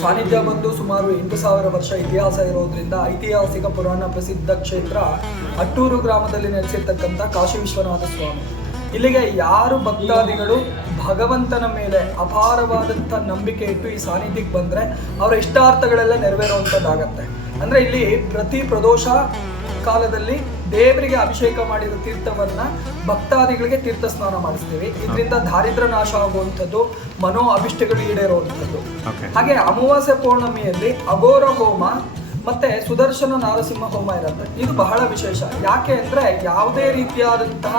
ಸಾನ್ನಿಧ್ಯ ಬಂದು ಸುಮಾರು ಎಂಟು ಸಾವಿರ ವರ್ಷ ಇತಿಹಾಸ ಇರೋದ್ರಿಂದ ಐತಿಹಾಸಿಕ ಪುರಾಣ ಪ್ರಸಿದ್ಧ ಕ್ಷೇತ್ರ ಅಟ್ಟೂರು ಗ್ರಾಮದಲ್ಲಿ ನೆಲೆಸಿರ್ತಕ್ಕಂಥ ಕಾಶಿ ವಿಶ್ವನಾಥ ಸ್ವಾಮಿ. ಇಲ್ಲಿಗೆ ಯಾರು ಭಕ್ತಾದಿಗಳು ಭಗವಂತನ ಮೇಲೆ ಅಪಾರವಾದಂಥ ನಂಬಿಕೆ ಇಟ್ಟು ಈ ಸಾನ್ನಿಧ್ಯಕ್ಕೆ ಬಂದರೆ ಅವರ ಇಷ್ಟಾರ್ಥಗಳೆಲ್ಲ ನೆರವೇರುವಂಥದ್ದಾಗತ್ತೆ. ಅಂದರೆ ಇಲ್ಲಿ ಪ್ರತಿ ಪ್ರದೋಷ ಕಾಲದಲ್ಲಿ ದೇವರಿಗೆ ಅಭಿಷೇಕ ಮಾಡಿದ ತೀರ್ಥವನ್ನ ಭಕ್ತಾದಿಗಳಿಗೆ ತೀರ್ಥ ಸ್ನಾನ ಮಾಡಿಸ್ತೀವಿ. ಇದರಿಂದ ದಾರಿದ್ರ ನಾಶ ಆಗುವಂಥದ್ದು ಮನೋ ಅಭಿಷ್ಟಗಳು ಈಡೇರುವಂಥದ್ದು. ಹಾಗೆ ಅಮಾವಾಸ್ಯ ಪೌರ್ಣಮಿಯಲ್ಲಿ ಅಘೋರ ಹೋಮ ಮತ್ತೆ ಸುದರ್ಶನ ನಾರಸಿಂಹ ಹೋಮ ಇರುತ್ತೆ. ಇದು ಬಹಳ ವಿಶೇಷ. ಯಾಕೆ ಅಂದ್ರೆ ಯಾವುದೇ ರೀತಿಯಾದಂತಹ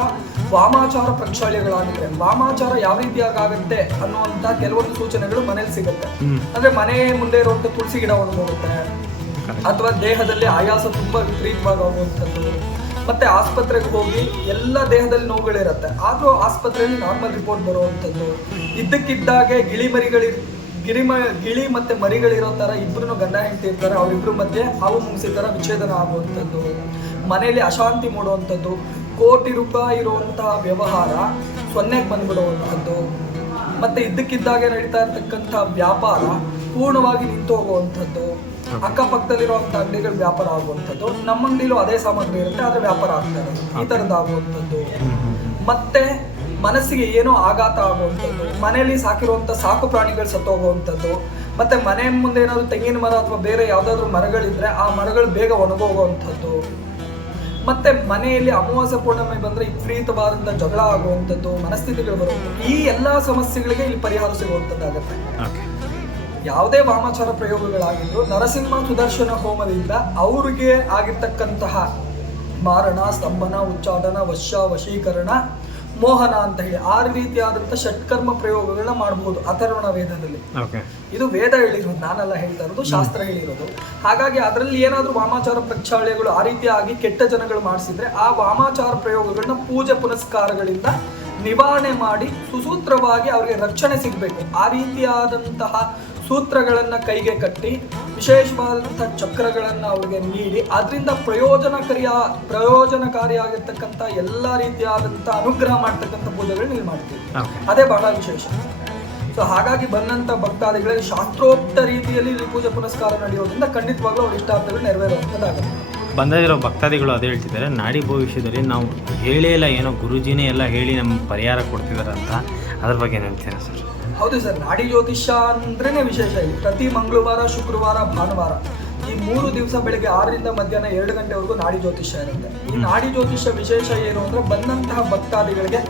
ವಾಮಾಚಾರ ಪ್ರಕ್ಷಾಳ್ಯಗಳಾಗಿದ್ರೆ ವಾಮಾಚಾರ ಯಾವ ರೀತಿಯಾಗಿ ಆಗುತ್ತೆ ಅನ್ನುವಂತ ಕೆಲವೊಂದು ಸೂಚನೆಗಳು ಮನೇಲಿ ಸಿಗುತ್ತೆ. ಅಂದ್ರೆ ಮನೆ ಮುಂದೆ ಇರುವಂತ ತುಳಸಿ ಗಿಡವನ್ನು ಒಣಗೋಗುತ್ತೆ ಅಥವಾ ದೇಹದಲ್ಲಿ ಆಯಾಸ ತುಂಬಾ ವಿಪರೀತವಾಗಿ ಆಗುವಂಥದ್ದು. ಮತ್ತೆ ಆಸ್ಪತ್ರೆಗೆ ಹೋಗಿ ಎಲ್ಲ ದೇಹದಲ್ಲಿ ನೋವುಗಳಿರುತ್ತೆ. ಆದರೂ ಆಸ್ಪತ್ರೆಯಲ್ಲಿ ನಾರ್ಮಲ್ ರಿಪೋರ್ಟ್ ಬರುವಂಥದ್ದು. ಇದ್ದಕ್ಕಿದ್ದಾಗೆ ಗಿಳಿ ಮರಿಗಳು ಗಿಳಿ ಮ, ಗಿಳಿ ಮತ್ತೆ ಮರಿಗಳಿರೋ ತರ ಇಬ್ಬರೂ ಗಂಡ ಹೆಂಡತಿ ಇರ್ತಾರೆ. ಅವರಿಬ್ರು ಮಧ್ಯೆ ಹಾವು ಮುಗಿಸಿದ ತರ ವಿಚ್ಛೇದನ ಆಗುವಂಥದ್ದು. ಮನೆಯಲ್ಲಿ ಅಶಾಂತಿ ಮೂಡುವಂಥದ್ದು. ಕೋಟಿ ರೂಪಾಯಿ ಇರುವಂತಹ ವ್ಯವಹಾರ ಸೊನ್ನೆಗೆ ಬಂದ್ಬಿಡುವಂಥದ್ದು. ಮತ್ತೆ ಇದ್ದಕ್ಕಿದ್ದಾಗೆ ನಡೀತಾ ಇರ್ತಕ್ಕಂಥ ವ್ಯಾಪಾರ ಪೂರ್ಣವಾಗಿ ನಿಂತು ಹೋಗುವಂಥದ್ದು. ಅಕ್ಕಪಕ್ಕದಲ್ಲಿರುವಂಥ ಅಂಗಡಿಗಳು ವ್ಯಾಪಾರ ಆಗುವಂಥದ್ದು ನಮ್ಮ ಅಂಗಡಿಲೂ ಅದೇ ಸಾಮಗ್ರಿ ಇರುತ್ತೆ ಆದ್ರೆ ವ್ಯಾಪಾರ ಆಗ್ತಾ ಇರೋದು ಈ ಥರದ್ದು ಆಗುವಂಥದ್ದು. ಮತ್ತೆ ಮನಸ್ಸಿಗೆ ಏನೋ ಆಘಾತ ಆಗುವಂಥದ್ದು ಮನೆಯಲ್ಲಿ ಸಾಕಿರುವಂಥ ಸಾಕು ಪ್ರಾಣಿಗಳು ಸತ್ತೋಗುವಂಥದ್ದು ಮತ್ತೆ ಮನೆ ಮುಂದೆ ಏನಾದರೂ ತೆಂಗಿನ ಮರ ಅಥವಾ ಬೇರೆ ಯಾವ್ದಾದ್ರು ಮರಗಳಿದ್ರೆ ಆ ಮರಗಳು ಬೇಗ ಒಣಗೋಗುವಂಥದ್ದು. ಮತ್ತೆ ಮನೆಯಲ್ಲಿ ಅಮಾವಾಸ್ಯ ಪೂರ್ಣಿಮೆ ಬಂದ್ರೆ ವಿಪರೀತವಾದಂಥ ಜಗಳ ಆಗುವಂಥದ್ದು ಮನಸ್ಥಿತಿಗಳು ಬರುವಂಥದ್ದು. ಈ ಎಲ್ಲಾ ಸಮಸ್ಯೆಗಳಿಗೆ ಇಲ್ಲಿ ಪರಿಹಾರ ಸಿಗುವಂಥದ್ದಾಗತ್ತೆ. ಯಾವುದೇ ವಾಮಾಚಾರ ಪ್ರಯೋಗಗಳಾಗಿದ್ರು ನರಸಿಂಹ ಸುದರ್ಶನ ಹೋಮದಿಂದ ಅವರಿಗೆ ಆಗಿರ್ತಕ್ಕಂತಹ ಮಾರಣ ಸ್ತಂಭನ ಉಚ್ಚಾಟನ ವಶ ವಶೀಕರಣ ಮೋಹನ ಅಂತ ಹೇಳಿ ಆ ರೀತಿಯಾದಂಥ ಷಟ್ಕರ್ಮ ಪ್ರಯೋಗಗಳನ್ನ ಮಾಡಬಹುದು ಅಥರ್ವಣ ವೇದದಲ್ಲಿ. ಇದು ವೇದ ಹೇಳಿರೋದು ನಾನೆಲ್ಲ ಹೇಳ್ತಾ ಇರೋದು ಶಾಸ್ತ್ರ ಹೇಳಿರೋದು. ಹಾಗಾಗಿ ಅದರಲ್ಲಿ ಏನಾದರೂ ವಾಮಾಚಾರ ಪ್ರಕ್ಷಾಳೆಗಳು ಆ ರೀತಿಯಾಗಿ ಕೆಟ್ಟ ಜನಗಳು ಮಾಡಿಸಿದ್ರೆ ಆ ವಾಮಾಚಾರ ಪ್ರಯೋಗಗಳನ್ನ ಪೂಜೆ ಪುನಸ್ಕಾರಗಳಿಂದ ನಿವಾರಣೆ ಮಾಡಿ ಸುಸೂತ್ರವಾಗಿ ಅವರಿಗೆ ರಕ್ಷಣೆ ಸಿಗಬೇಕು. ಆ ರೀತಿಯಾದಂತಹ ಸೂತ್ರಗಳನ್ನ ಕೈಗೆ ಕಟ್ಟಿ ವಿಶೇಷವಾದಂಥ ಚಕ್ರಗಳನ್ನು ಅವರಿಗೆ ನೀಡಿ ಅದರಿಂದ ಪ್ರಯೋಜನಕಾರಿಯ ಪ್ರಯೋಜನಕಾರಿಯಾಗಿರ್ತಕ್ಕಂಥ ಎಲ್ಲ ರೀತಿಯಾದಂಥ ಅನುಗ್ರಹ ಮಾಡ್ತಕ್ಕಂಥ ಪೂಜೆಗಳನ್ನ ಇಲ್ಲಿ ಮಾಡ್ತೀವಿ. ಅದೇ ಬಹಳ ವಿಶೇಷ. ಸೊ ಹಾಗಾಗಿ ಬಂದಂಥ ಭಕ್ತಾದಿಗಳಿಗೆ ಶಾಸ್ತ್ರೋಕ್ತ ರೀತಿಯಲ್ಲಿ ಇಲ್ಲಿ ಪೂಜೆ ಪುನಸ್ಕಾರ ನಡೆಯೋದ್ರಿಂದ ಖಂಡಿತವಾಗ್ಲೂ ಅವ್ರ ಇಷ್ಟಾರ್ಥಗಳು ನೆರವೇರುವಂಥದ್ದಾಗುತ್ತೆ. ಬಂದಿರೋ ಭಕ್ತಾದಿಗಳು ಅದೇ ಹೇಳ್ತಿದ್ದಾರೆ ನಾಡಿ ಭವಿಷ್ಯದಲ್ಲಿ ನಾವು ಹೇಳೇ ಇಲ್ಲ ಏನೋ ಗುರುಜಿನೇ ಎಲ್ಲ ಹೇಳಿ ನಮ್ಮ ಪರಿಹಾರ ಕೊಡ್ತಿದ್ದಾರೆ ಅಂತ ಅದ್ರ ಬಗ್ಗೆ ಏನು ಹೇಳ್ತೀರಾ ಸರ್? ಹೌದು ಸರ್ ನಾಡಿ ಜ್ಯೋತಿಷ್ಯ ಅಂದ್ರೇ ವಿಶೇಷ. ಪ್ರತಿ ಮಂಗಳವಾರ ಶುಕ್ರವಾರ ಭಾನುವಾರ ಈ ಮೂರು ದಿವಸ ಬೆಳಿಗ್ಗೆ ಆರರಿಂದ ಮಧ್ಯಾಹ್ನ ಎರಡು ಗಂಟೆವರೆಗೂ ನಾಡಿ ಜ್ಯೋತಿಷ್ಯ ಇರುತ್ತೆ. ಈ ನಾಡಿ ಜ್ಯೋತಿಷ್ಯ ವಿಶೇಷ ಏನು ಅಂದ್ರೆ ಬಂದಂತಹ ಭಕ್ತಾದಿಗಳಿಗೆ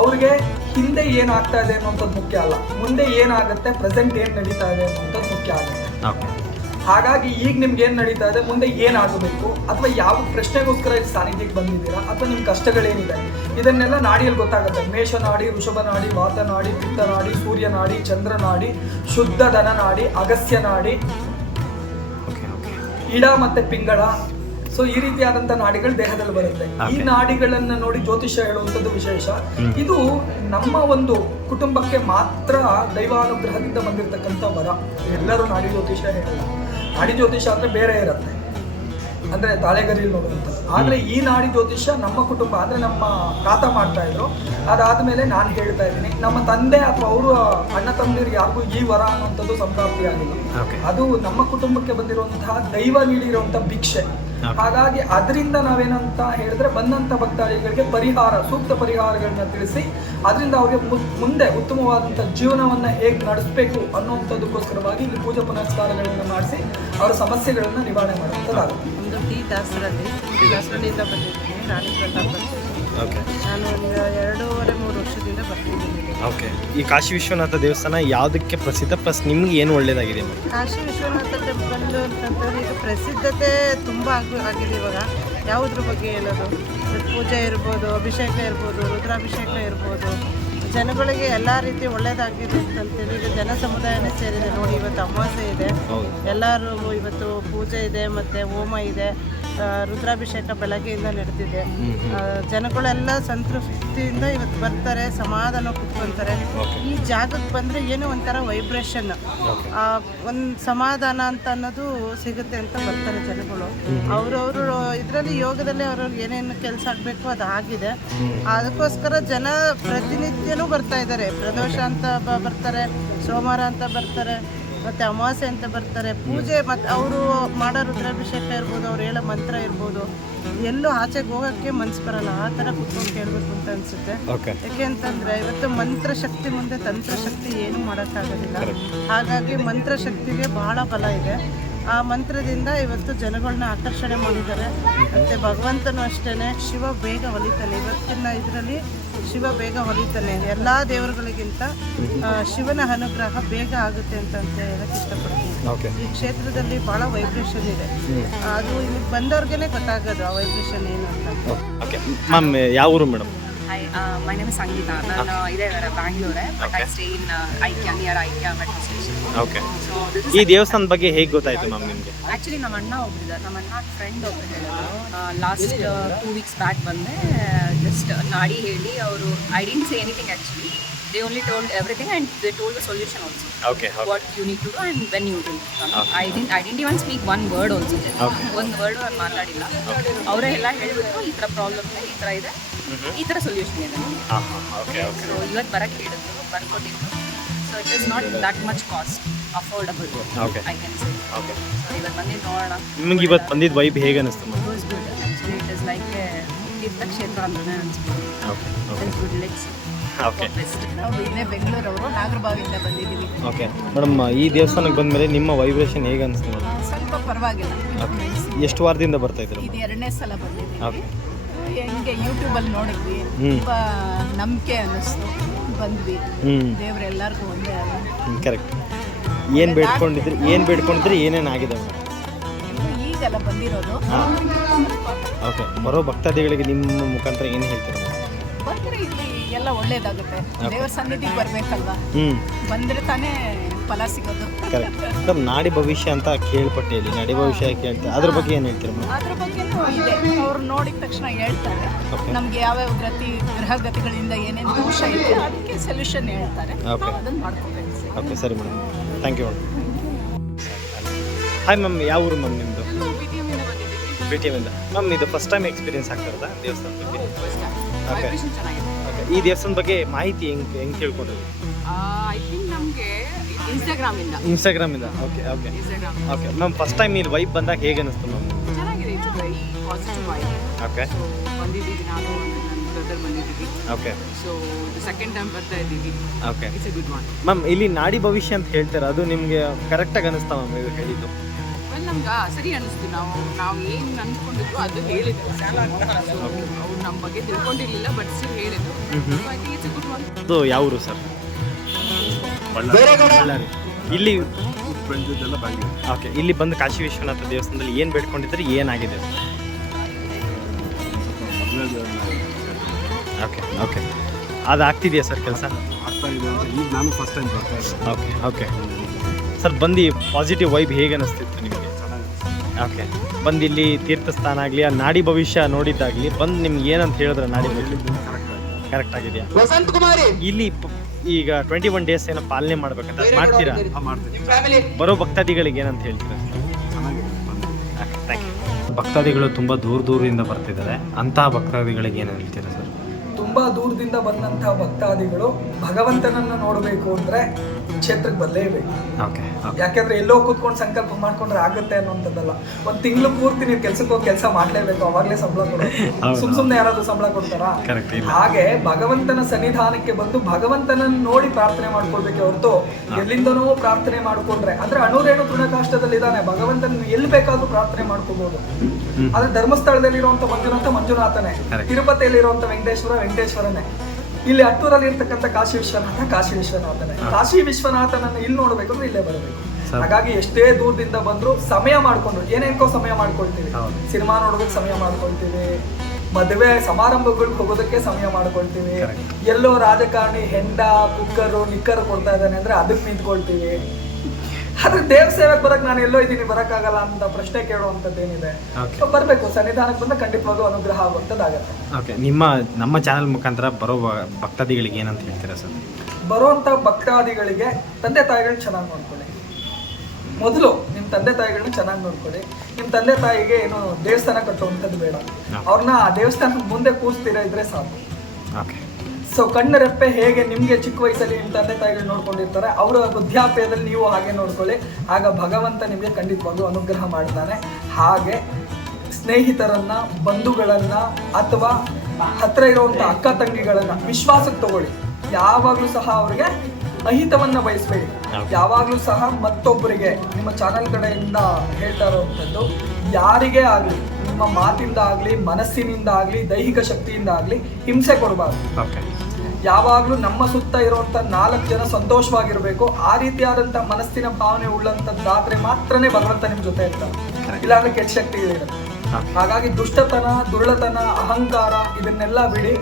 ಅವ್ರಿಗೆ ಹಿಂದೆ ಏನಾಗ್ತಾ ಇದೆ ಅನ್ನೋಂಥದ್ದು ಮುಖ್ಯ ಅಲ್ಲ. ಮುಂದೆ ಏನಾಗುತ್ತೆ ಪ್ರೆಸೆಂಟ್ ಏನು ನಡೀತಾ ಇದೆ ಅನ್ನೋಂಥದ್ದು ಮುಖ್ಯ ಆಗುತ್ತೆ. ಹಾಗಾಗಿ ಈಗ ನಿಮ್ಗೆ ಏನ್ ನಡೀತಾ ಇದೆ? ಮುಂದೆ ಏನಾಗಬೇಕು ಅಥವಾ ಯಾವ ಪ್ರಶ್ನೆಗೋಸ್ಕರ ಇದು ಸಾನ್ನಿಧ್ಯಕ್ಕೆ ಬಂದಿದ್ದೀರಾ? ಅಥವಾ ನಿಮ್ ಕಷ್ಟಗಳೇನಿದೆ? ಇದನ್ನೆಲ್ಲ ನಾಡಿಯಲ್ಲಿ ಗೊತ್ತಾಗುತ್ತೆ. ಮೇಷನಾಡಿ ನಾಡಿ ವಾತನಾಡಿ ನಾಡಿ ಚಂದ್ರ ನಾಡಿ ಶುದ್ಧ ಅಗಸ್ಯ ನಾಡಿ ಓಕೆ ಓಕೆ ಇಡ ಮತ್ತೆ ಪಿಂಗಳ. ಸೊ ಈ ರೀತಿಯಾದಂತ ನಾಡಿಗಳು ದೇಹದಲ್ಲಿ ಬರುತ್ತೆ. ಈ. ನಾಡಿಗಳನ್ನ ನೋಡಿ ಜ್ಯೋತಿಷ್ಯ ಹೇಳುವಂಥದ್ದು ವಿಶೇಷ. ಇದು ನಮ್ಮ ಒಂದು ಕುಟುಂಬಕ್ಕೆ ಮಾತ್ರ ದೈವಾನುಗ್ರಹದಿಂದ ಬಂದಿರತಕ್ಕಂಥ ವರ. ಎಲ್ಲರೂ ನಾಡಿ ಜ್ಯೋತಿಷ್ಯ ಹೇಳಲ್ಲ. ನಾಡಿ ಜ್ಯೋತಿಷ್ಯ ಅಂದ್ರೆ ಬೇರೆ ಇರುತ್ತೆ. ಅಂದ್ರೆ ತಾಳೆಗರಿಯಲ್ಲಿ ನೋಡುವಂಥದ್ದು ಆದ್ರೆ ಈ ನಾಡಿ ಜ್ಯೋತಿಷ್ಯ ನಮ್ಮ ಕುಟುಂಬ ಅಂದ್ರೆ ನಮ್ಮ ತಾತ ಮಾಡ್ತಾ ಇದ್ರು. ಅದಾದ್ಮೇಲೆ ನಾನು ಹೇಳ್ತಾ ಇದ್ದೀನಿ ನಮ್ಮ ತಂದೆ ಅಥವಾ ಅವರು ಅಣ್ಣ ತಮ್ಮಂದಿರಿಗೆ ಯಾರಿಗೂ ಈ ವರ ಅನ್ನುವಂಥದ್ದು ಸಂಪ್ರಾಪ್ತಿ ಆಗಿಲ್ಲ ಓಕೆ ಅದು ನಮ್ಮ ಕುಟುಂಬಕ್ಕೆ ಬಂದಿರುವಂತಹ ದೈವ ನೀಡಿರುವಂತಹ ಭಿಕ್ಷೆ. ಹಾಗಾಗಿ ಅದರಿಂದ ನಾವೇನಂತ ಹೇಳಿದ್ರೆ ಬಂದಂತ ಭಕ್ತಾದಿಗಳಿಗೆ ಪರಿಹಾರ ಸೂಕ್ತ ಪರಿಹಾರಗಳನ್ನ ತಿಳಿಸಿ ಅದರಿಂದ ಅವ್ರಿಗೆ ಮು- ಮುಂದೆ ಉತ್ತಮವಾದಂಥ ಜೀವನವನ್ನ ಹೇಗೆ ನಡೆಸಬೇಕು ಅನ್ನುವಂಥದ್ದಕ್ಕೋಸ್ಕರವಾಗಿ ಇಲ್ಲಿ ಪೂಜಾ ಪುನಸ್ಕಾರಗಳನ್ನ ಮಾಡಿಸಿ ಅವರ ಸಮಸ್ಯೆಗಳನ್ನ ನಿವಾರಣೆ ಮಾಡುವಂಥದ್ದಾಗುತ್ತೆ ಒಂದು ಟಿ ದಾಸರಲ್ಲಿ ದಾಸರಳ್ಳಿಯಿಂದ ಬಂದಿದ್ದೀನಿ ರಾಣಿ ಪ್ರತಾಪ್ ಬರ್ತೀನಿ ಓಕೆ. ನಾನು ಒಂದು ಎರಡೂವರೆ ಮೂರು ವರ್ಷದಿಂದ ಬರ್ತಿದ್ದೀನಿ ಓಕೆ. ಈ ಕಾಶಿ ವಿಶ್ವನಾಥ ದೇವಸ್ಥಾನ ಯಾವುದಕ್ಕೆ ಪ್ರಸಿದ್ಧ? ಪ್ಲಸ್ ನಿಮ್ಗೆ ಏನು ಒಳ್ಳೇದಾಗಿದೆ ಮೇಡಮ್ ಕಾಶಿ ವಿಶ್ವನಾಥ ಟೆಂಪಲ್ ಅಂತಂದ್ರೆ ಇದು ಪ್ರಸಿದ್ಧತೆ ತುಂಬ ಆಗಿ ಆಗಿದೆ ಇವಾಗ. ಯಾವುದ್ರ ಬಗ್ಗೆ ಹೇಳೋದು? ಪೂಜೆ ಇರ್ಬೋದು ಅಭಿಷೇಕ ಇರ್ಬೋದು ರುದ್ರಾಭಿಷೇಕ ಇರ್ಬೋದು. ಜನಗಳಿಗೆ ಎಲ್ಲ ರೀತಿ ಒಳ್ಳೇದಾಗಿದೆ ಅಂತೇಳಿ ಈಗ ಜನ ಸಮುದಾಯನೇ ಸೇರಿದೆ ನೋಡಿ. ಇವತ್ತು ಅಮಾವಾಸ್ಯೆ ಇದೆ. ಎಲ್ಲರೂ ಇವತ್ತು ಪೂಜೆ ಇದೆ ಮತ್ತು ಹೋಮ ಇದೆ. ರುದ್ರಾಭಿಷೇಕ ಬೆಳಗ್ಗೆಯಿಂದ ನಡೆದಿದೆ. ಜನಗಳೆಲ್ಲ ಸಂತೃಪ್ತಿಯಿಂದ ಇವತ್ತು ಬರ್ತಾರೆ ಸಮಾಧಾನ ಕುತ್ಕೊಂತಾರೆ. ಈ ಜಾಗಕ್ಕೆ ಬಂದರೆ ಏನೋ ಒಂಥರ ವೈಬ್ರೇಷನ್ ಒಂದು ಸಮಾಧಾನ ಅಂತ ಅನ್ನೋದು ಸಿಗುತ್ತೆ ಅಂತ ಬರ್ತಾರೆ ಜನಗಳು. ಅವರವರು ಇದರಲ್ಲಿ ಯೋಗದಲ್ಲಿ ಅವ್ರವ್ರಿಗೆ ಏನೇನು ಕೆಲಸ ಆಗಬೇಕು ಅದು ಆಗಿದೆ. ಅದಕ್ಕೋಸ್ಕರ ಜನ ಪ್ರತಿನಿತ್ಯನೂ ಬರ್ತಾ ಇದ್ದಾರೆ. ಪ್ರದೋಷ ಅಂತ ಬರ್ತಾರೆ ಸೋಮವಾರ ಅಂತ ಬರ್ತಾರೆ. ಮತ್ತು ಅಮಾವಾಸ್ಯೆ ಅಂತ ಬರ್ತಾರೆ ಪೂಜೆ ಮತ್ತು ಅವರು ಮಾಡೋ ರುದ್ರಾಭಿಷೇಕ ಇರ್ಬೋದು ಅವ್ರು ಹೇಳೋ ಮಂತ್ರ ಇರ್ಬೋದು ಎಲ್ಲೂ ಆಚೆಗೆ ಹೋಗೋಕ್ಕೆ ಮನ್ಸು ಬರಲ್ಲ ಆ ಥರ ಕುತ್ಕೊಂಡು ಕೇಳಬೇಕು ಅಂತ ಅನಿಸುತ್ತೆ. ಯಾಕೆ ಅಂತಂದರೆ ಇವತ್ತು ಮಂತ್ರ ಶಕ್ತಿ ಮುಂದೆ ತಂತ್ರ ಶಕ್ತಿ ಏನು ಮಾಡೋಕ್ಕಾಗೋದಿಲ್ಲ. ಹಾಗಾಗಿ ಮಂತ್ರ ಶಕ್ತಿಗೆ ಬಹಳ ಬಲ ಇದೆ. ಆ ಮಂತ್ರದಿಂದ ಇವತ್ತು ಜನಗಳನ್ನ ಆಕರ್ಷಣೆ ಮಾಡಿದ್ದಾರೆ. ಮತ್ತು ಭಗವಂತನೂ ಅಷ್ಟೇ ಶಿವ ಬೇಗ ಹೊಲಿತಾನೆ ಇವತ್ತಿನ ಇದರಲ್ಲಿ ಶಿವ ಬೇಗ ಹೊಲಿತಾನೆ. ಎಲ್ಲ ದೇವರುಗಳಿಗಿಂತ ಶಿವನ ಅನುಗ್ರಹ ಬೇಗ ಆಗುತ್ತೆ ಅಂತ ಅಂತ ಹೇಳಕ್ಕೆ ಇಷ್ಟಪಡ್ತೀನಿ. ಓಕೆ ಈ ಕ್ಷೇತ್ರದಲ್ಲಿ ಬಹಳ ವೈಬ್ರೇಷನ್ ಇದೆ. ಅದು ಇಲ್ಲಿ ಬಂದವ್ರಿಗೆ ಗೊತ್ತಾಗೋದು ಆ ವೈಬ್ರೇಷನ್ ಏನು ಅಂತ. ಓಕೆ ಮ್ಯಾಮ್ ಯಾವ ಊರು madam? Hi, uh, my name is Sangeeta. ನಾನು ಇದೇ ಬ್ಯಾಂಗ್ಳೂರೇ but I stay in IKEA near IKEA metro station okay so this ಈ ದೇವಸ್ಥಾನದ ಬಗ್ಗೆ ಹೇಗೆ ಗೊತ್ತಾಯ್ತು ಮ್ಯಾಮ್ ನಿಮಗೆ? ಆ್ಯಕ್ಚುಲಿ ನಮ್ಮ ಅಣ್ಣ ಒಬ್ಬರಿದ್ದಾರೆ ನಮ್ಮ ಅಣ್ಣ ಫ್ರೆಂಡ್ ಒಬ್ರು ಹೇಳಿದ್ರು. ಲಾಸ್ಟ್ ಟೂ ವೀಕ್ಸ್ ಬ್ಯಾಕ್ ಬಂದೆ. ಜಸ್ಟ್ ನಾಡಿ ಹೇಳಿ ಅವರು I didn't say anything actually they only told everything and they told the solution also okay what you need to do and when you do I didn't I didn't even speak one word also ಒಂದು word ಅವ್ರು ಮಾತಾಡಿಲ್ಲ. ಅವರೇ ಎಲ್ಲ ಹೇಳಿಬಿಟ್ಟು ಈ ಥರ problem ಇದೆ ಈ ಥರ ಇದೆ. ಈ ಥರ ಸೊಲ್ಯೂಷನ್ ಇದೆ. ಸೊ ಇವತ್ತು ಬರಕ್ಕೆ ಹೇಳಿದ್ರು ಬರ್ಕೊಟ್ಟಿದ್ರು so it is not that much cost affordable okay I can say okay so ಇವತ್ತು ಬಂದು ನೋಡೋಣ. ನಿಮ್ಗೆ ಇವತ್ತು ಬಂದಿದ್ದು ವೈಬ್ ಹೇಗೆ ಅನಿಸ್ತು ma'am was good actually it is like ತೀರ್ಥಕ್ಷೇತ್ರ ಅಂತಲೇ ಅನಿಸ್ಬೋದು ಓಕೆ ಓಕೆ ಗುಡ್ ಲೆಕ್ಸ್ ಓಕೆ ನಾವು ಇಲ್ಲೇ ಬೆಂಗಳೂರವರು ನಾಗರಬಾವಿಯಿಂದ ಬಂದಿದ್ದೀವಿ. ಓಕೆ ಮೇಡಮ್ ಈ ದೇವಸ್ಥಾನಕ್ಕೆ ಬಂದಮೇಲೆ ನಿಮ್ಮ ವೈಬ್ರೇಷನ್ ಹೇಗೆ ಅನಿಸ್ತು ಮೇಡಮ್ ಸ್ವಲ್ಪ ಪರವಾಗಿಲ್ಲ. ಎಷ್ಟು ವಾರದಿಂದ ಬರ್ತಾ ಇದ್ರು ಇದು ಎರಡನೇ ಸಲ ಬಂದಿದ್ದೀವಿ. ಓಕೆ ಹೆಂಗೆ ಯೂಟ್ಯೂಬಲ್ಲಿ ನೋಡಿದ್ವಿ. ತುಂಬ ನಂಬಿಕೆ ಅನ್ನಿಸ್ತು. ಬಂದ್ವಿ. ದೇವ್ರೆಲ್ಲರಿಗೂ ಒಂದೇ ಅಲ್ಲ. ಕರೆಕ್ಟ್ ಏನು ಬೇಡ್ಕೊಂಡಿದ್ರಿ ಏನು ಬೇಡ್ಕೊಂಡಿದ್ರಿ ಏನೇನು ಆಗಿದೆ ಈಗೆಲ್ಲ ಬಂದಿರೋದು. ಓಕೆ ಬರೋ ಭಕ್ತಾದಿಗಳಿಗೆ ನಿಮ್ಮ ಮುಖಾಂತರ ಏನು ಹೇಳ್ತೀರಾ? ಬಂದರೆ ಇಲ್ಲಿ ಎಲ್ಲ ಒಳ್ಳೇದಾಗುತ್ತೆ. ದೇವರ ಸನ್ನಿಧಿಗೆ ಬರಬೇಕಲ್ವಾ? ಹ್ಞೂ ಬಂದರೆ ತಾನೇ ಫಲ ಸಿಗೋದು. ಕರೆಕ್ಟ್ ಸರ್ ನಾಡಿ ಭವಿಷ್ಯ ಅಂತ ಕೇಳ್ಪಟ್ಟೆ ಇಲ್ಲಿ. ನಾಡಿ ಭವಿಷ್ಯ ಕೇಳ್ತಾರೆ ಅದ್ರ ಬಗ್ಗೆ ಏನು ಹೇಳ್ತೀರಾ ಅದ್ರ ಬಗ್ಗೆನೂ ಇದೆ. ಅವ್ರು ನೋಡಿದ ತಕ್ಷಣ ಹೇಳ್ತಾರೆ. ನಮ್ಗೆ ಯಾವ್ಯಾವ ಗತಿ ಗ್ರಹಗತಿಗಳಿಂದ ಏನೇನು ದೋಷ ಇದೆ ಅದಕ್ಕೆ ಸೊಲ್ಯೂಷನ್ ಹೇಳ್ತಾರೆ. ನಾವು ಅದನ್ನು ಮಾಡ್ಕೋಬೇಕು. ಓಕೆ ಸರಿ madam thank you hi ma'am ಯಾವ ಊರು ಮ್ಯಾಮ್ ನಿಮ್ಮದು ಬಿ ಟಿ ಎಮ್ಮಿಂದ ಮ್ಯಾಮ್ ಇದು ಫಸ್ಟ್ ಟೈಮ್ ಎಕ್ಸ್ಪೀರಿಯನ್ಸ್ ಆಗ್ತಿರೋದಾ ದೇವಸ್ಥಾನದ ಬಗ್ಗೆ? ಓಕೆ ಓಕೆ ಈ ದೇವಸ್ಥಾನದ ಬಗ್ಗೆ ಮಾಹಿತಿ ಹೆಂಗೆ ಹೆಂಗೆ ತಿಳ್ಕೊಂಡ್ರಿ? ಐ ಥಿಂಕ್ ನಮಗೆ ಇನ್ಸ್ಟಾಗ್ರಾಮಿಂದ ಇನ್ಸ್ಟಾಗ್ರಾಮಿಂದ okay okay okay ma'am first time ಇಲ್ಲಿ ವೈಬ್ ಬಂದಾಗ ಹೇಗೆ ಅನಿಸ್ತು ಓಕೆ ಸೊ ಬಂದಿದ್ದೀವಿ ನಾನು ನನ್ನ ಬ್ರದರ್ ಬಂದಿದ್ದೀವಿ. ಓಕೆ ಸೊ ಸೆಕೆಂಡ್ ಟೈಮ್ ಬರ್ತಾ ಇದ್ದೀವಿ. Okay it's a good one ma'am ಇಲ್ಲಿ ನಾಡಿ ಭವಿಷ್ಯ ಅಂತ ಹೇಳ್ತಾರೆ ಅದು ನಿಮಗೆ ಕರೆಕ್ಟಾಗಿ ಅನಿಸ್ತಾ ಮ್ಯಾಮ್ ಇದು ಹೇಳಿದ್ದು? ವೆಲ್ ನಮ್ಗೆ ಸರಿ ಅನಿಸ್ತು. ನಾವು ನಾವು ಏನು ಅಂದ್ಕೊಂಡಿದ್ವು ಅದು ಹೇಳಿದ್ರು. ಅವ್ರು ನಮ್ಮ ಬಗ್ಗೆ ತಿಳ್ಕೊಂಡಿರ್ಲಿಲ್ಲ ಬಟ್ ಸ್ಟಿಲ್ ಹೇಳಿದ್ರು. So I think it's a good one ಅದು ಯಾವ ಊರು ಸರ್ ಬಳ್ಳಾರಿ. ಇಲ್ಲಿ ಓಕೆ ಇಲ್ಲಿ ಬಂದು ಕಾಶಿ ವಿಶ್ವನಾಥ ದೇವಸ್ಥಾನದಲ್ಲಿ ಏನು ಬೇಡ್ಕೊಂಡಿದ್ರೆ ಏನಾಗಿದೆ? Okay okay. ಅದು ಆಗ್ತಿದೆಯಾ ಸರ್ ಕೆಲಸ? ಆಗ್ತಾ ಇದೆ ಅಂತ. ಈಗ ನಾನು ಫಸ್ಟ್ ಟೈಮ್ ಬರ್ತಾ ಓಕೆ ಓಕೆ. ಸರ್ ಬಂದು ಪಾಸಿಟಿವ್ ವೈಬ್ ಹೇಗೆ ಅನಿಸ್ತಿತ್ತು ನಿಮಗೆ? ಓಕೆ. ಬಂದು ಇಲ್ಲಿ ತೀರ್ಥಸ್ಥಾನ ಆಗಲಿ ಆ ನಾಡಿ ಭವಿಷ್ಯ ನೋಡಿದ್ದಾಗಲಿ ಬಂದು ನಿಮ್ಗೆ ಏನಂತ ಹೇಳಿದ್ರೆ ನಾಡಿ ಭವಿಷ್ಯ? ಕರೆಕ್ಟ್ ಆಗಿದೆಯಾ? ವಸಂತ್ ಕುಮಾರಿ! ಇಲ್ಲಿ ಪ- ಈಗ ಟ್ವೆಂಟಿ ಒನ್ ಡೇಸ್ ಏನೋ ಪಾಲನೆ ಮಾಡ್ಬೇಕಂತ ಅದ್ ಮಾಡ್ತೀರಾ? ಬರೋ ಭಕ್ತಾದಿಗಳಿಗೆ ಏನಂತ ಹೇಳ್ತೀರಾ? ಭಕ್ತಾದಿಗಳು ತುಂಬ ದೂರ ದೂರದಿಂದ ಬರ್ತಿದ್ದಾರೆ. ಅಂತ ಭಕ್ತಾದಿಗಳಿಗೆ ಏನು ಹೇಳ್ತೀರಾ ಸರ್? ತುಂಬಾ ದೂರದಿಂದ ಬಂದಂತಹ ಭಕ್ತಾದಿಗಳು ಭಗವಂತನನ್ನ ನೋಡಬೇಕು ಅಂದ್ರೆ ಕ್ಷೇತ್ರಕ್ಕೆ ಬರಲೇಬೇಕು. ಯಾಕೆಂದ್ರೆ ಎಲ್ಲೋ ಕೂತ್ಕೊಂಡು ಸಂಕಲ್ಪ ಮಾಡ್ಕೊಂಡ್ರೆ ಆಗುತ್ತೆ ಅನ್ನೋಂಥದ್ದಲ್ಲ ಒಂದ್ ತಿಂಗಳು ಪೂರ್ತಿ ನೀವು ಕೆಲ್ಸಕ್ಕೆ ಹೋಗಿ ಕೆಲಸ ಮಾಡ್ಲೇಬೇಕು ಅವಾಗಲೇ ಸಂಬಳ ಕೊಡೋದು. ಸುಮ್ ಸುಮ್ನೆ ಯಾರಾದ್ರೂ ಸಂಬಳ ಕೊಡ್ತಾರಾ. ಹಾಗೆ ಭಗವಂತನ ಸನ್ನಿಧಾನಕ್ಕೆ ಬಂದು ಭಗವಂತನ ನೋಡಿ ಪ್ರಾರ್ಥನೆ ಮಾಡ್ಕೊಳ್ಬೇಕು ಹೊರತು ಎಲ್ಲಿಂದನೂ ಪ್ರಾರ್ಥನೆ ಮಾಡ್ಕೊಂಡ್ರೆ ಅಂದ್ರೆ ಅಣುರೇಣು ತೃಣಕಾಷ್ಟದಲ್ಲಿ ಇದಾನೆ ಭಗವಂತನ ಎಲ್ಲಿ ಬೇಕಾದ್ರೂ ಪ್ರಾರ್ಥನೆ ಮಾಡ್ಕೋಬಹುದು ಆದ್ರೆ ಧರ್ಮಸ್ಥಳದಲ್ಲಿರುವಂತ ಮಂಜುನಾಥ ಮಂಜುನಾಥನೇ ತಿರುಪತಿಯಲ್ಲಿ ಇರುವಂತ ವೆಂಕಟೇಶ್ವರ ವೆಂಕಟೇಶ್ವರನೇ. ಇಲ್ಲಿ ಅಟ್ಟೂರಲ್ಲಿ ಇರ್ತಕ್ಕಂಥ ಕಾಶಿ ವಿಶ್ವನಾಥ ಕಾಶಿ ವಿಶ್ವನಾಥನೇ. ಕಾಶಿ ವಿಶ್ವನಾಥನನ್ನ ಇಲ್ಲಿ ನೋಡ್ಬೇಕು ಅಂದ್ರೆ ಇಲ್ಲೇ ಬರಬೇಕು. ಹಾಗಾಗಿ ಎಷ್ಟೇ ದೂರದಿಂದ ಬಂದ್ರು ಸಮಯ ಮಾಡ್ಕೊಂಡು ಏನೇನ್ಕೋ ಸಮಯ ಮಾಡ್ಕೊಳ್ತೀವಿ. ಸಿನಿಮಾ ನೋಡೋದಕ್ಕೆ ಸಮಯ ಮಾಡ್ಕೊಳ್ತೀವಿ. ಮದುವೆ ಸಮಾರಂಭಗಳಿಗೆ ಹೋಗೋದಕ್ಕೆ ಸಮಯ ಮಾಡ್ಕೊಳ್ತೀವಿ. ಎಲ್ಲೋ ರಾಜಕಾರಣಿ ಹೆಂಡ ಕುಕ್ಕರು ನಿಕ್ಕರ್ ಕೊಡ್ತಾ ಇದ್ದಾನೆ ಅಂದ್ರೆ ಅದಕ್ಕೆ ನಿಂತ್ಕೊಳ್ತೀವಿ. ಆದ್ರೆ ದೇವ್ ಸೇವೆಗೆ ಬರಕ್ ನಾನು ಎಲ್ಲೋ ಇದ್ದೀನಿ ಬರಕ್ಕಾಗಲ್ಲ ಅಂತ ಪ್ರಶ್ನೆ ಕೇಳುವಂಥದ್ದು ಏನಿದೆ? ಸೊ ಬರಬೇಕು. ಸನ್ನಿಧಾನಕ್ಕೆ ಬಂದ ಖಂಡಿತವಾಗೂ ಅನುಗ್ರಹ ಆಗುವಂಥದ್ದಾಗತ್ತೆ ಓಕೆ ನಿಮ್ಮ ನಮ್ಮ ಚಾನಲ್ ಮುಖಾಂತರ ಬರೋ ಭಕ್ತಾದಿಗಳಿಗೆ ಏನಂತ ಹೇಳ್ತೀರಾ ಸರ್? ಬರುವಂತ ಭಕ್ತಾದಿಗಳಿಗೆ ತಂದೆ ತಾಯಿಗಳನ್ನ ಚೆನ್ನಾಗಿ ನೋಡ್ಕೊಳ್ಳಿ. ಮೊದಲು ನಿಮ್ಮ ತಂದೆ ತಾಯಿಗಳನ್ನ ಚೆನ್ನಾಗಿ ನೋಡ್ಕೊಳ್ಳಿ. ನಿಮ್ಮ ತಂದೆ ತಾಯಿಗೆ ಏನು ದೇವಸ್ಥಾನ ಕಟ್ಟುವಂಥದ್ದು ಬೇಡ. ಅವ್ರನ್ನ ದೇವಸ್ಥಾನದ ಮುಂದೆ ಕೂರಿಸ್ತೀರಾ ಇದ್ರೆ ಸಾಕು. ಓಕೆ ಸೊ ಕಣ್ಣು ರೆಪ್ಪೆ ಹೇಗೆ ನಿಮಗೆ ಚಿಕ್ಕ ವಯಸ್ಸಲ್ಲಿ ನಿಮ್ಮ ತಂದೆ ತಾಯಿಗಳು ನೋಡ್ಕೊಂಡಿರ್ತಾರೆ ಅವರ ವೃದ್ಧಾಪ್ಯದಲ್ಲಿ ನೀವು ಹಾಗೆ ನೋಡ್ಕೊಳ್ಳಿ. ಆಗ ಭಗವಂತ ನಿಮಗೆ ಖಂಡಿತವಾಗ್ಲೂ ಅನುಗ್ರಹ ಮಾಡ್ತಾನೆ. ಹಾಗೆ ಸ್ನೇಹಿತರನ್ನ ಬಂಧುಗಳನ್ನ ಅಥವಾ ಹತ್ರ ಇರುವಂತ ಅಕ್ಕ ತಂಗಿಗಳನ್ನ ವಿಶ್ವಾಸಕ್ಕೆ ತಗೊಳ್ಳಿ. ಯಾವಾಗಲೂ ಸಹ ಅವರಿಗೆ ಅಹಿತವನ್ನು ಬಯಸಬೇಡಿ. ಯಾವಾಗಲೂ ಸಹ ಮತ್ತೊಬ್ಬರಿಗೆ ನಿಮ್ಮ ಚಾನಲ್ ಕಡೆಯಿಂದ ಹೇಳ್ತಾ ಇರುವಂಥದ್ದು ಯಾರಿಗೇ ಆಗಲಿ ನಿಮ್ಮ ಮಾತಿಂದ ಆಗಲಿ ಮನಸ್ಸಿನಿಂದ ಆಗಲಿ ದೈಹಿಕ ಶಕ್ತಿಯಿಂದ ಆಗಲಿ ಹಿಂಸೆ ಕೊಡಬಾರ್ದು. ಯಾವಾಗ್ಲೂ ನಮ್ಮ ಸುತ್ತ ಇರುವಂತ ನಾಲ್ಕು ಜನ ಸಂತೋಷವಾಗಿರ್ಬೇಕು. ಆ ರೀತಿಯಾದಂತ ಮನಸ್ಸಿನ ಭಾವನೆ ಉಳ್ಳಂಥದ್ದಾದ್ರೆ ಮಾತ್ರನೇ ಭಗವಂತ ನಿಮ್ಮ ಜೊತೆ ಇರ್ತಾರೆ ಇಲ್ಲಾಂದ್ರೆ ಕೆಟ್ಟ ಶಕ್ತಿಗಳಿರುತ್ತೆ ಹಾಗಾಗಿ ದುಷ್ಟತನ ದುರ್ಳತನ ಅಹಂಕಾರ ಇದನ್ನೆಲ್ಲ ಬಿಡಿ.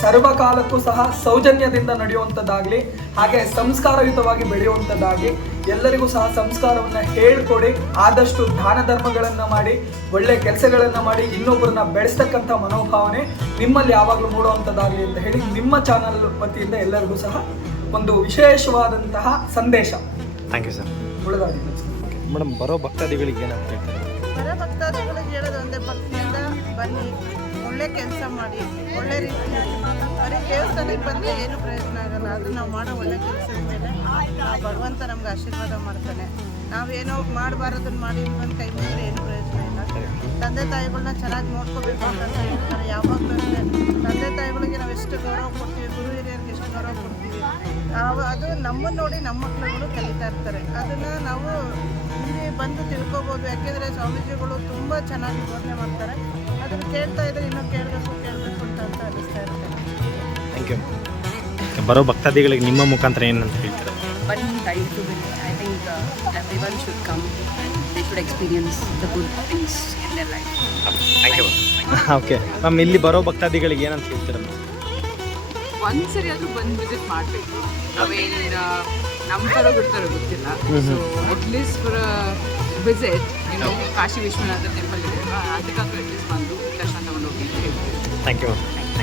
ಸರ್ವಕಾಲಕ್ಕೂ ಸಹ ಸೌಜನ್ಯದಿಂದ ನಡೆಯುವಂಥದ್ದಾಗಲಿ ಹಾಗೆ ಸಂಸ್ಕಾರಯುತವಾಗಿ ಬೆಳೆಯುವಂಥದ್ದಾಗಿ ಎಲ್ಲರಿಗೂ ಸಹ ಸಂಸ್ಕಾರವನ್ನ ಹೇಳ್ಕೊಡಿ ಆದಷ್ಟು ದಾನ ಧರ್ಮಗಳನ್ನು ಮಾಡಿ ಒಳ್ಳೆ ಕೆಲಸಗಳನ್ನು ಮಾಡಿ ಇನ್ನೊಬ್ಬರನ್ನ ಬೆಳೆಸ್ತಕ್ಕಂಥ ಮನೋಭಾವನೆ ನಿಮ್ಮಲ್ಲಿ ಯಾವಾಗಲೂ ಮೂಡುವಂಥದ್ದಾಗಲಿ ಅಂತ ಹೇಳಿ ನಿಮ್ಮ ಚಾನಲ್ ವತಿಯಿಂದ ಎಲ್ಲರಿಗೂ ಸಹ ಒಂದು ವಿಶೇಷವಾದಂತಹ ಸಂದೇಶ. ಥ್ಯಾಂಕ್ ಯು ಸರ್ ಉಳಿದಾಗಿದೆ. ಮೇಡಮ್ ಬರೋ ಭಕ್ತಾದಿಗಳಿಗೆ ಏನಂತ ಹೇಳ್ತಾರೆ? ಬರ ಭಕ್ತಾದಿಗಳಿಗೆ ಹೇಳೋದು ಒಂದೇ ಭಕ್ತಿಯಿಂದ ಬನ್ನಿ ಒಳ್ಳೆ ಕೆಲಸ ಮಾಡಿ ಒಳ್ಳೆ ರೀತಿಯಲ್ಲಿ. ಬರೀ ದೇವಸ್ಥಾನಕ್ಕೆ ಬಂದರೆ ಏನು ಪ್ರಯೋಜನ ಆಗಲ್ಲ ಅದು ನಾವು ಮಾಡೋ ಒಳ್ಳೆ ಕೆಲಸ ಮೇಲೆ ಭಗವಂತ ನಮ್ಗೆ ಆಶೀರ್ವಾದ ಮಾಡ್ತಾನೆ. ನಾವೇನೋ ಮಾಡಬಾರದನ್ನ ಮಾಡಿ ಒಂದು ಕೈ ಮಾಡಿದ್ರೆ ಏನು ಪ್ರಯೋಜನ ಇಲ್ಲ. ತಂದೆ ತಾಯಿಗಳನ್ನ ಚೆನ್ನಾಗಿ ನೋಡ್ಕೋಬೇಕು ಅಂತ ಹೇಳ್ತಾರೆ. ಯಾವಾಗಲೂ ತಂದೆ ತಾಯಿಗಳಿಗೆ ನಾವು ಎಷ್ಟು ಗೌರವ ಕೊಡ್ತೀವಿ, ಗುರು ಹಿರಿಯರಿಗೆ ಎಷ್ಟು ಗೌರವ ಕೊಡ್ತೀವಿ. ನಾವು ಅದು ನಮ್ಮನ್ನು ನೋಡಿ ನಮ್ಮ ಮಕ್ಕಳುಗಳು ಕಲಿತಾ ಇರ್ತಾರೆ. ಅದನ್ನು ನಾವು ಇಲ್ಲಿ ಬಂದು ತಿಳ್ಕೊಬೋದು. ಯಾಕೆಂದರೆ ಸ್ವಾಮೀಜಿಗಳು ತುಂಬ ಚೆನ್ನಾಗಿ ಬೋಧನೆ ಮಾಡ್ತಾರೆ. ಅದನ್ನು ಕೇಳ್ತಾ ಇದ್ರೆ ಇನ್ನೂ ಕೇಳಬೇಕು ಕೇಳಬೇಕು ಅಂತ ಅಂತ ಅನಿಸ್ತಾ ಇರುತ್ತೆ. ಥ್ಯಾಂಕ್ ಯು ಬರೋ ಭಕ್ತಾದಿಗಳಿಗೆ ನಿಮ್ಮ ಮುಖಾಂತರ ಏನಂತ ಹೇಳ್ತೀರಾ? ಬನ್ನಿ win. I I uh, everyone should should come they should experience the good things in their life. Thank you okay ma'am ಇಲ್ಲಿ ಬರೋ ಭಕ್ತಾದಿಗಳಿಗೆ ಏನಂತ ಹೇಳ್ತೀರಾ ಮ್ಯಾಮ್ ಒಂದ್ಸರಿ ಆದ್ರೂ ಬಂದು ವಿಸಿಟ್ ಮಾಡಬೇಕು. ನಾವೇನು ನಮ್ಮ ಥರ ಬಿಡ್ತಾರೋ ಗೊತ್ತಿಲ್ಲ. ಸೊ ಅಟ್ಲೀಸ್ಟ್ ಫಾರ್ ವಿಸಿಟ್ ಏನು ಕಾಶಿ ವಿಶ್ವನಾಥ ಟೆಂಪಲ್ ಇದೆ ಅದಕ್ಕಾದ್ರೂ ಅಟ್ಲೀಸ್ಟ್ ಬಂದು ದರ್ಶನ ತಗೊಂಡು ಹೋಗಿ ಅಂತ ಹೇಳ್ತೀವಿ. Thank you ma'am